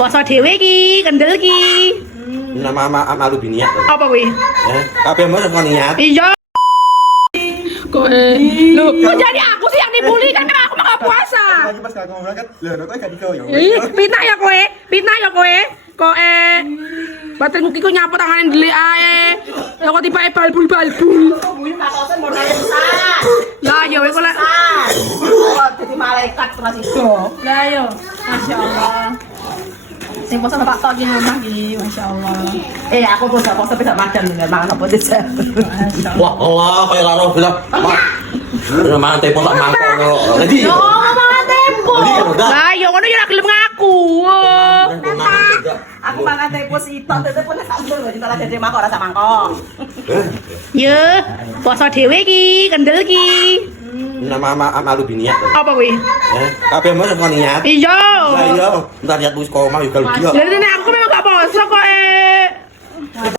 Poso dhewe iki, kendel iki. Nama malu biniat. Apa kuwi? Kabeh mau kok niat. Iya. Kok kok jadi aku sih yang dibully kan aku mah gak puasa. Lagi pas ngomong berangkat, lho kok gak digoyong. Ih, fitnah ya kowe. Fitnah ya kowe. Kok batin muki ku nyapu tanganan delik ae. Ya kok tiba balbul-balbul. Lah ya wis kok lek Jadi malaikat kelas itu. lah yo. Masyaallah. Sing poso Pak Tok iki rumah iki, masyaallah. Aku tuh gak poso bisa makan dengan mangan apa aja. Wah, Allah kayak laro bilang. Mangan tempo tak mangkok. Jadi. Yo, mangan tempo. Lah yo ngono yo ora gelem ngaku. Aku mangan tempo sitok, tempo nek sambel gak ditolak jadi mangkok rasa mangkok. Yo, poso dhewe iki, kendel iki. Nama malu biniat. Apa kuwi? Kabeh mau kok niat. Iya. Lah iya, entar niat wis koma juga lu dia. Lah aku memang gak poso kok